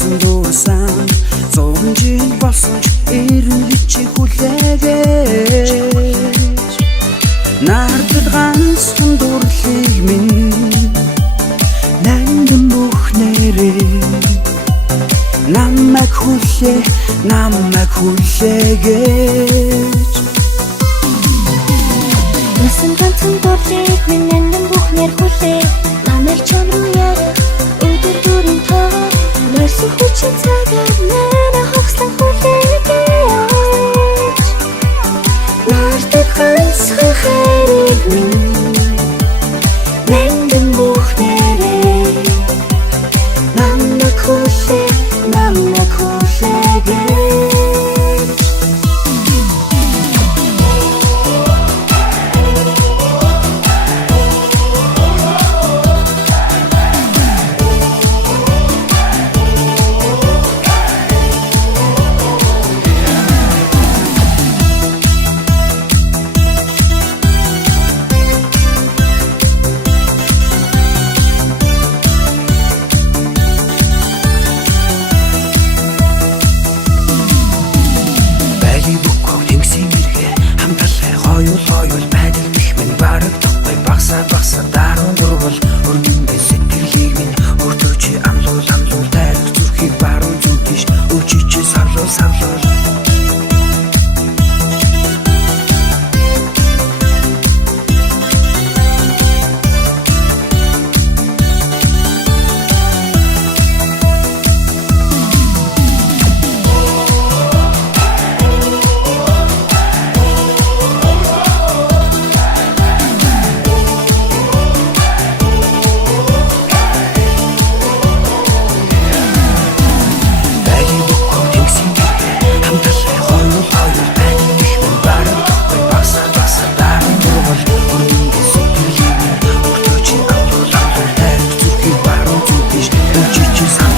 болсон дуусан 100 жил болсон ч эрен бичиг хүлээгээ наардад ганцхан дурлыг минь нандин бүхнэрээ намайг хүлээгээч насан ганцхан дурлыг минь нандин бүхнэр хүлээ намайг чам руу ярах өдөр бүрийн тоо нэрсэн хүчин цагаар нэрэ хогслон хүлээгээч наардад ганцхан хайрыг минь нандин бүхнэрээ намайг хүлээгээч Хоёул байдал их минь бараг тогтой багсаа даруун дурвал өрнөндөө сэтгэлийг минь өртөөч амлуул тайрах зүрхийг баруун зүг тийш өчөж савлуул just